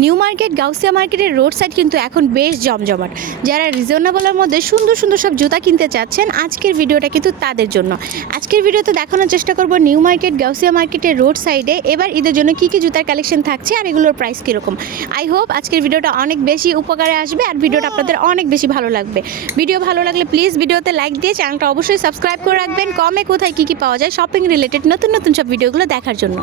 New market, Gausia মার্কেটের road side কিন্তু এখন বেশ জমজমাট। যারা রিজনেবলের মধ্যে সুন্দর সুন্দর সব জুতা কিনতে চাচ্ছেন, আজকের ভিডিওটা কিন্তু তাদের জন্য। আজকের ভিডিওতে দেখানোর চেষ্টা করব নিউ মার্কেট, গাউসিয়া মার্কেটের রোড সাইডে এবার ঈদের জন্য কী কী জুতার কালেকশন থাকছে আর এগুলোর প্রাইস কীরকম? আই হোপ আজকের ভিডিওটা অনেক বেশি উপকারে আসবে আর ভিডিওটা আপনাদের অনেক বেশি ভালো লাগবে। ভিডিও ভালো লাগলে প্লিজ ভিডিওতে লাইক দিয়ে চ্যানেলটা অবশ্যই সাবস্ক্রাইব করে রাখবেন। কমে কোথায় কী কী পাওয়া যায়, শপিং রিলেটেড নতুন নতুন সব ভিডিওগুলো দেখার জন্য।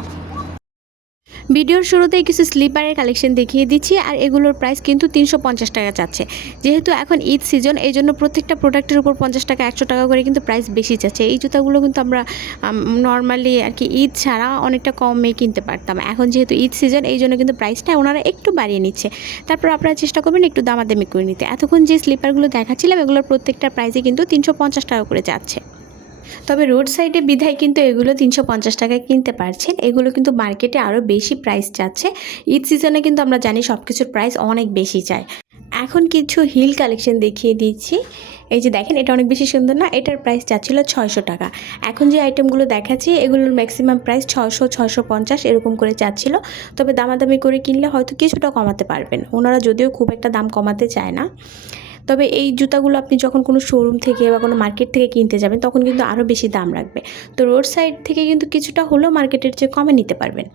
ভিডিওর শুরুতেই কিছু স্লিপারের কালেকশন দেখিয়ে দিচ্ছি, আর এগুলোর প্রাইস কিন্তু তিনশো পঞ্চাশ টাকা চাচ্ছে। যেহেতু এখন ঈদ সিজন এই জন্য প্রত্যেকটা প্রোডাক্টের উপর পঞ্চাশ টাকা, একশো টাকা করে কিন্তু প্রাইস বেশি যাচ্ছে এই জুতাগুলো কিন্তু আমরা নর্মালি আর কি ঈদ ছাড়া অনেকটা কমে কিনতে পারতাম। এখন যেহেতু ঈদ সিজন এই জন্য কিন্তু প্রাইসটা ওনারা একটু বাড়িয়ে নিচ্ছে। তারপর আপনারা চেষ্টা করবেন একটু দামাদামি করে নিতে। এতক্ষণ যে স্লিপারগুলো দেখাচ্ছিলাম, এগুলোর প্রত্যেকটা প্রাইসে কিন্তু তিনশো পঞ্চাশ টাকা করে যাচ্ছে। তবে রোড সাইডে বিধায় কিন্তু এগুলো তিনশো পঞ্চাশ টাকায় কিনতে পারছেন। এগুলো কিন্তু মার্কেটে আরও বেশি প্রাইস যাচ্ছে। ঈদ সিজনে কিন্তু আমরা জানি সব কিছুর প্রাইস অনেক বেশি চায় এখন কিছু হিল কালেকশন দেখিয়ে দিচ্ছি। এই যে দেখেন, এটা অনেক বেশি সুন্দর না? এটার প্রাইস যাচ্ছিল ছয়শো টাকা। এখন যে আইটেমগুলো দেখাচ্ছি, এগুলোর ম্যাক্সিমাম প্রাইস ছয়শো ছয়শো পঞ্চাশ এরকম করে যাচ্ছিল। তবে দামাদামি করে কিনলে হয়তো কিছুটা কমাতে পারবেন। ওনারা যদিও খুব একটা দাম কমাতে চায় না। তবে এই জুতাগুলো আপনি যখন কোনো শোরুম থেকে বা কোনো মার্কেট থেকে কিনতে যাবেন, তখন কিন্তু আরও বেশি দাম রাখবে। তো রোড সাইড থেকে কিন্তু কিছুটা হলেও মার্কেটের চেয়ে কমে নিতে পারবেন।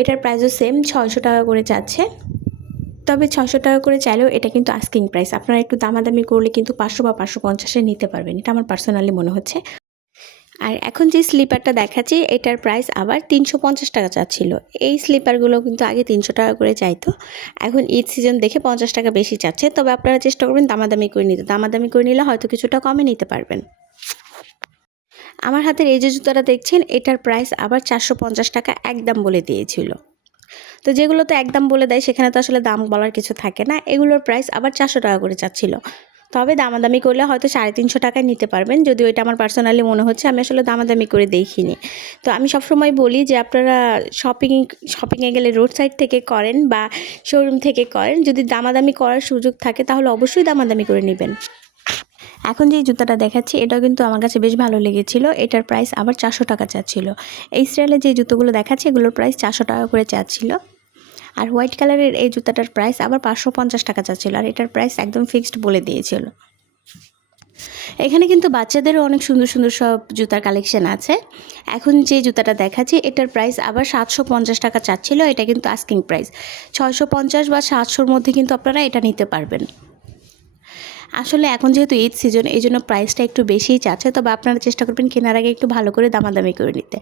এটার প্রাইসও সেম ছয়শো টাকা করে যাচ্ছে। তবে ছশো টাকা করে চাইলেও এটা কিন্তু আস্কিং প্রাইস আপনারা একটু দামাদামি করলে কিন্তু পাঁচশো বা পাঁচশো পঞ্চাশে নিতে পারবেন। এটা আমার পার্সোনালি মনে হচ্ছে। আর এখন যে স্লিপারটা দেখাচ্ছি, এটার প্রাইস আবার তিনশো পঞ্চাশ টাকা চাচ্ছিল। এই স্লিপারগুলো কিন্তু আগে তিনশো টাকা করে চাইতো। এখন ঈদ সিজন দেখে পঞ্চাশ টাকা বেশি চাচ্ছে। তবে আপনারা চেষ্টা করবেন দামাদামি করে নিতে। দামাদামি করে নিলে হয়তো কিছুটা কমে নিতে পারবেন। আমার হাতের এই যে জুতোটা দেখছেন, এটার প্রাইস আবার চারশো পঞ্চাশ টাকা একদম বলে দিয়েছিল। তো যেগুলো তো একদম বলে দেয়, সেখানে তো আসলে দাম বলার কিছু থাকে না। এগুলোর প্রাইস আবার চারশো টাকা করে চাচ্ছিল। তবে দামাদামি করলে হয়তো সাড়ে তিনশো টাকায় নিতে পারবেন। যদি ওইটা আমার পার্সোনালি মনে হচ্ছে, আমি আসলে দামাদামি করে দেখিনি। তো আমি সবসময় বলি যে আপনারা শপিং শপিংয়ে গেলে রোড সাইড থেকে করেন বা শোরুম থেকে করেন। যদি দামাদামি করার সুযোগ থাকে তাহলে অবশ্যই দামাদামি করে নেবেন। এখন যে জুতাটা দেখাচ্ছি, এটাও কিন্তু আমার কাছে বেশ ভালো লেগেছিল। এটার প্রাইস আবার চারশো টাকা চাচ্ছিল। এই স্টাইলে যে জুতোগুলো দেখাচ্ছি, এগুলোর প্রাইস চারশো টাকা করে চাচ্ছিল। আর হোয়াইট কালারের এই জুতাটার প্রাইস আবার পাঁচশো পঞ্চাশ টাকা চাচ্ছিল, আর এটার প্রাইস একদম ফিক্সড বলে দিয়েছিল। এখানে কিন্তু বাচ্চাদেরও অনেক সুন্দর সুন্দর সব জুতার কালেকশন আছে। এখন যে জুতাটা দেখাচ্ছি, এটার প্রাইস আবার সাতশো পঞ্চাশ টাকা চাচ্ছিল, এটা কিন্তু আস্কিং প্রাইস ছয়শো পঞ্চাশ বা সাতশোর মধ্যে কিন্তু আপনারা এটা নিতে পারবেন। আসলে এখন যেহেতু ঈদ সিজন এই জন্য প্রাইসটা একটু বেশিই চাচ্ছে। তবে আপনারা চেষ্টা করবেন কেনার আগে একটু ভালো করে দামাদামি করে নিতে।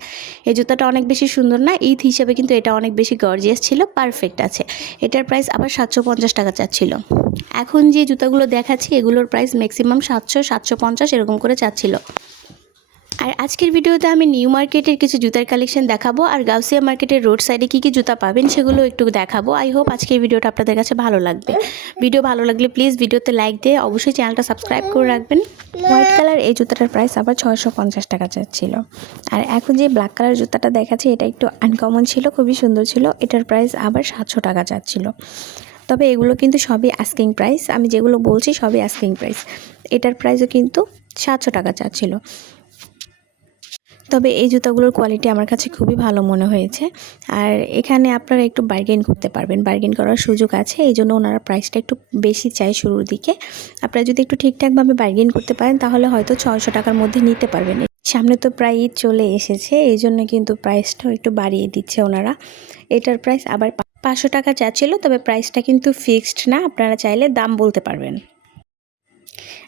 এই জুতাটা অনেক বেশি সুন্দর না, ঈদ হিসেবে কিন্তু এটা অনেক বেশি গর্জিয়াস ছিল পারফেক্ট আছে। এটার প্রাইস আবার সাতশো পঞ্চাশ টাকা চাচ্ছিল। এখন যে জুতাগুলো দেখাচ্ছি, এগুলোর প্রাইস ম্যাক্সিমাম সাতশো সাতশো পঞ্চাশ এরকম করে চাচ্ছিল। আর আজকের ভিডিওতে আমি নিউ মার্কেটের কিছু জুতার কালেকশন দেখাবো আর গাউসিয়া মার্কেটের রোড সাইডে কী কী জুতা পাবেন সেগুলো একটু দেখাবো। আই হোপ আজকের ভিডিওটা আপনাদের কাছে ভালো লাগবে। ভিডিও ভালো লাগলে প্লিজ ভিডিওতে লাইক দিয়ে অবশ্যই চ্যানেলটা সাবস্ক্রাইব করে রাখবেন। হোয়াইট কালার এই জুতাটার প্রাইস আবার ছয়শো পঞ্চাশ টাকা চাচ্ছিল। আর এখন যে ব্ল্যাক কালার জুতাটা দেখাচ্ছে, এটা একটু আনকমন ছিল, খুবই সুন্দর ছিল। এটার প্রাইস আবার সাতশো টাকা চাচ্ছিল। তবে এগুলো কিন্তু সবই আস্কিং প্রাইস আমি যেগুলো বলছি সবই আস্কিং প্রাইস এটার প্রাইসও কিন্তু সাতশো টাকা চাচ্ছিল। তবে এই জুতাগুলোর কোয়ালিটি আমার কাছে খুবই ভালো মনে হয়েছে। আর এখানে আপনারা একটু বার্গেন করতে পারবেন। বার্গেন করার সুযোগ আছে, এই জন্য ওনারা প্রাইসটা একটু বেশি চায় শুরুর দিকে। আপনারা যদি একটু ঠিকঠাকভাবে বার্গেন করতে পারেন, তাহলে হয়তো ছয়শো টাকার মধ্যে নিতে পারবেন। সামনে তো প্রায় ঈদ চলে এসেছে, এই জন্য কিন্তু প্রাইসটাও একটু বাড়িয়ে দিচ্ছে ওনারা। এটার প্রাইস আবার পাঁচশো টাকা চাচ্ছিল তবে প্রাইসটা কিন্তু ফিক্সড না। আপনারা চাইলে দাম বলতে পারবেন।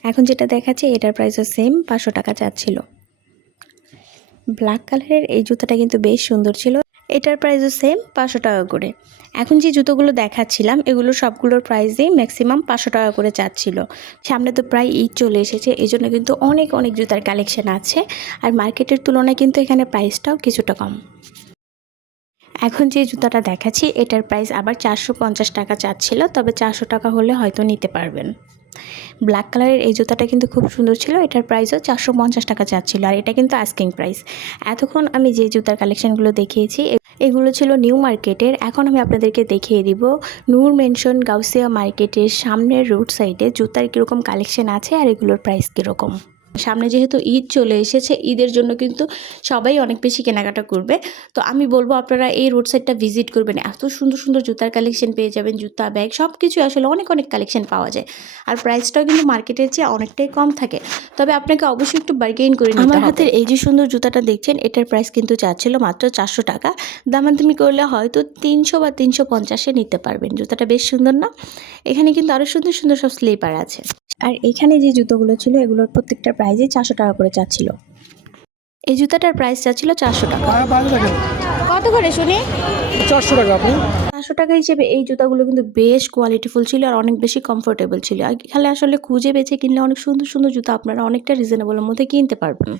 এখন যেটা দেখাচ্ছে, এটার প্রাইসও সেম পাঁচশো টাকা চাচ্ছিল ব্ল্যাক কালারের এই জুতাটা কিন্তু বেশ সুন্দর ছিল। এটার প্রাইসও সেম পাঁচশো টাকা করে। এখন যে জুতোগুলো দেখাচ্ছিলাম, এগুলো সবগুলোর প্রাইসেই ম্যাক্সিমাম পাঁচশো টাকা করে চাচ্ছিল। সামনে তো প্রায় ঈদ চলে এসেছে এই জন্য কিন্তু অনেক অনেক জুতার কালেকশন আছে। আর মার্কেটের তুলনায় কিন্তু এখানে প্রাইসটাও কিছুটা কম। এখন যে জুতাটা দেখাচ্ছি, এটার প্রাইস আবার চারশো পঞ্চাশ টাকা চাচ্ছিল, তবে চারশো টাকা হলে হয়তো নিতে পারবেন। ব্ল্যাক কালারের এই জুতাটা কিন্তু খুব সুন্দর ছিল। এটার প্রাইসও চারশো পঞ্চাশ টাকা চাচ্ছিল আর এটা কিন্তু আস্কিং প্রাইস এতক্ষণ আমি যে জুতার কালেকশনগুলো দেখিয়েছি, এগুলো ছিল নিউ মার্কেটের এখন আমি আপনাদেরকে দেখিয়ে দিব নূর মেনশন গাউসিয়া মার্কেটের সামনের রোড সাইডে জুতার কীরকম কালেকশন আছে আর এগুলোর প্রাইস কীরকম। সামনে যেহেতু ঈদ চলে এসেছে ঈদের জন্য কিন্তু সবাই অনেক বেশি কেনাকাটা করবে। তো আমি বলব আপনারা এই রোড সাইডটা ভিজিট করবেন। এত সুন্দর সুন্দর জুতার কালেকশন পেয়ে যাবেন জুতা ব্যাগ সব কিছু আসলে অনেক অনেক কালেকশন পাওয়া যায়। আর প্রাইসটাও কিন্তু মার্কেটের চেয়ে অনেকটাই কম থাকে। তবে আপনাকে অবশ্যই একটু বার্গেইন করে নিতে আমার হাতের এই যে সুন্দর জুতাটা দেখছেন এটার প্রাইস কিন্তু চাচ্ছিল মাত্র চারশো টাকা। দামাদামি করলে হয়তো তিনশো বা তিনশো পঞ্চাশে নিতে পারবেন। জুতাটা বেশ সুন্দর না? এখানে কিন্তু আরও সুন্দর সুন্দর সব স্লিপার আছে। আর এখানে যে জুতোগুলো ছিল এগুলোর প্রত্যেকটা প্রাইজে চারশো টাকা করে চাচ্ছিল। এই জুতাটার প্রাইস চাচ্ছিল চারশো টাকা। হ্যাঁ ভালো কত করে শুনি? চারশো টাকা আপনি। চারশো টাকা হিসেবে এই জুতাগুলো কিন্তু বেশ কোয়ালিটিফুল ছিল আর অনেক বেশি কমফোর্টেবল ছিল। আর এখানে আসলে খুঁজে বেছে কিনলে অনেক সুন্দর সুন্দর জুতা আপনারা অনেকটা রিজনেবলের মধ্যে কিনতে পারবেন।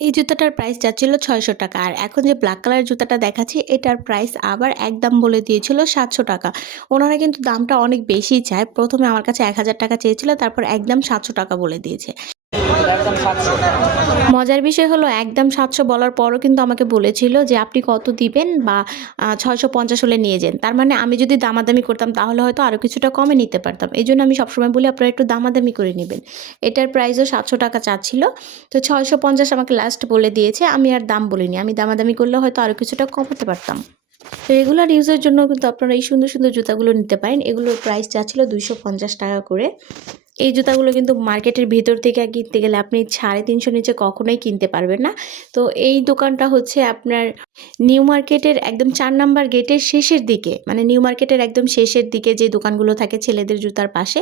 এই জুতাটার প্রাইস যাচ্ছিল ছয়শো টাকা। আর এখন যে ব্ল্যাক কালার জুতাটা দেখাচ্ছি, এটার প্রাইস আবার একদম বলে দিয়েছিল সাতশো টাকা। ওনারা কিন্তু দামটা অনেক বেশি চায়। প্রথমে আমার কাছে এক হাজার টাকা চেয়েছিল, তারপর একদম সাতশো টাকা বলে দিয়েছে। মজার বিষয় হলো একদম সাতশো বলার পরও কিন্তু আমাকে বলেছিল যে আপনি কত দিবেন বা ছয়শো পঞ্চাশ হলে নিয়ে যান। তার মানে আমি যদি দামাদামি করতাম তাহলে হয়তো আরও কিছুটা কমে নিতে পারতাম। এই জন্য আমি সবসময় বলি আপনারা একটু দামাদামি করে নেবেন। এটার প্রাইসও সাতশো টাকা চাচ্ছিল। তো ছয়শো পঞ্চাশ আমাকে লাস্ট বলে দিয়েছে। আমি আর দাম বলিনি। আমি দামাদামি করলে হয়তো আরও কিছুটা কমাতে পারতাম। রেগুলার ইউজের জন্য কিন্তু আপনারা এই সুন্দর সুন্দর জুতাগুলো নিতে পারেন। এগুলোর প্রাইস চাচ্ছিল দুইশো পঞ্চাশ টাকা করে। এই জুতাগুলো কিন্তু মার্কেটের ভিতর থেকে কিনতে গেলে আপনি সাড়ে তিনশো নিচে কখনোই কিনতে পারবেন না। তো এই দোকানটা হচ্ছে আপনার নিউ মার্কেটের একদম চার নাম্বার গেটের শেষের দিকে মানে নিউ মার্কেটের একদম শেষের দিকে যে দোকানগুলো থাকে ছেলেদের জুতার পাশে।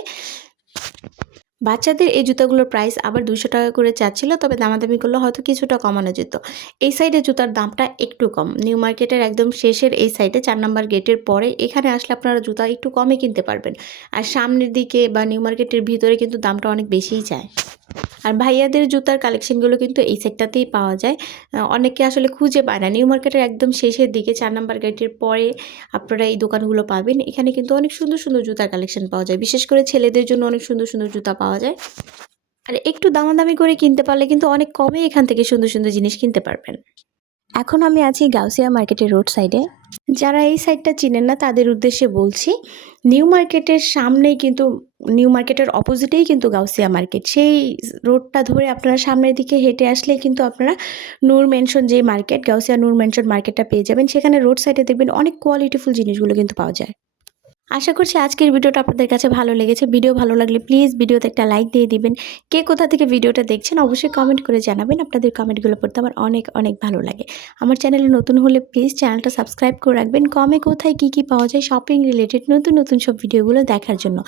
বাচ্চাদের এই জুতাগুলোর প্রাইস আবার দুশো টাকা করে চাচ্ছিল, তবে দামাদামি করলে হয়তো কিছুটা কমানো যেত। এই সাইডে জুতার দামটা একটু কম। নিউ মার্কেটের একদম শেষের এই সাইডে চার নম্বর গেটের পরে এখানে আসলে আপনারা জুতা একটু কমে কিনতে পারবেন। আর সামনের দিকে বা নিউ মার্কেটের ভিতরে কিন্তু দামটা অনেক বেশিই যায়। আর ভাইয়াদের জুতার কালেকশনগুলো কিন্তু এই সেটটাতেই পাওয়া যায়। অনেকে আসলে খুঁজে পায় না। নিউ মার্কেটের একদম শেষের দিকে চার নাম্বার গেটের পরে আপনারা এই দোকানগুলো পাবেন। এখানে কিন্তু অনেক সুন্দর সুন্দর জুতার কালেকশন পাওয়া যায়। বিশেষ করে ছেলেদের জন্য অনেক সুন্দর সুন্দর জুতা পাওয়া যায়। আর একটু দামাদামি করে কিনতে পারলে কিন্তু অনেক কমে এখান থেকে সুন্দর সুন্দর জিনিস কিনতে পারবেন। এখন আমি আছি গাউসিয়া মার্কেটের রোড সাইডে। যারা এই সাইডটা চিনেন না, তাদের উদ্দেশ্যে বলছি, নিউ মার্কেটের সামনেই কিন্তু, নিউ মার্কেটের অপোজিটেই কিন্তু গাউসিয়া মার্কেট। সেই রোডটা ধরে আপনারা সামনের দিকে হেঁটে আসলে কিন্তু আপনারা নূর মেনশন যে মার্কেট, গাউসিয়া নূর মেনশন মার্কেটটা পেয়ে যাবেন। সেখানে রোড সাইডে দেখবেন অনেক কোয়ালিটিফুল জিনিসগুলো কিন্তু পাওয়া যায়। আশা করছি আজকের ভিডিওটা আপনাদের কাছে ভালো লেগেছে। ভিডিও ভালো লাগলে প্লিজ ভিডিওতে একটা লাইক দিয়ে দিবেন। কে কোথা থেকে ভিডিওটা দেখছেন অবশ্যই কমেন্ট করে জানাবেন। আপনাদের কমেন্টগুলো পড়তে আমার অনেক অনেক ভালো লাগে। আমার চ্যানেলে নতুন হলে প্লিজ চ্যানেলটা সাবস্ক্রাইব করে রাখবেন। কমে কোথায় কী কী পাওয়া যায় শপিং রিলেটেড নতুন নতুন সব ভিডিওগুলো দেখার জন্য।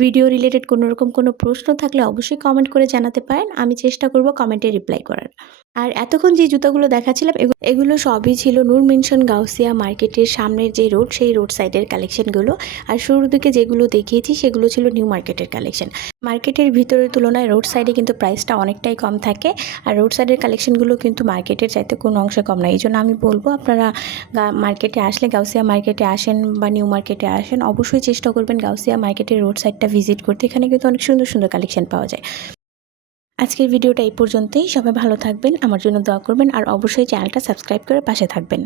ভিডিও রিলেটেড কোনো রকম কোনো প্রশ্ন থাকলে অবশ্যই কমেন্ট করে জানাতে পারেন। আমি চেষ্টা করব কমেন্টে রিপ্লাই করার। আর এতক্ষণ যে জুতাগুলো দেখাচ্ছিলাম, এগু- এগুলো সবই ছিল নূর মেনশন গাউসিয়া মার্কেটের সামনের যে রোড, সেই রোড সাইডের কালেকশনগুলো। আর শুরুর দিকে যেগুলো দেখিয়েছি, সেগুলো ছিল নিউ মার্কেটের কালেকশন। মার্কেটের ভিতরের তুলনায় রোড সাইডে কিন্তু প্রাইসটা অনেকটাই কম থাকে। আর রোড সাইডের কালেকশনগুলো কিন্তু মার্কেটের চাইতে কোনো অংশে কম না এই জন্য আমি বলব, আপনারা মার্কেটে আসলে গাউসিয়া মার্কেটে আসেন বা নিউ মার্কেটে আসেন, অবশ্যই চেষ্টা করবেন গাউসিয়া মার্কেটের রোড সাইডটা ভিজিট করতে। এখানে কিন্তু অনেক সুন্দর সুন্দর কালেকশন পাওয়া যায়। আজকের ভিডিওটা এই পর্যন্তই। সবাই ভালো থাকবেন, আমার জন্য দোয়া করবেন, আর অবশ্যই চ্যানেলটা সাবস্ক্রাইব করে পাশে থাকবেন।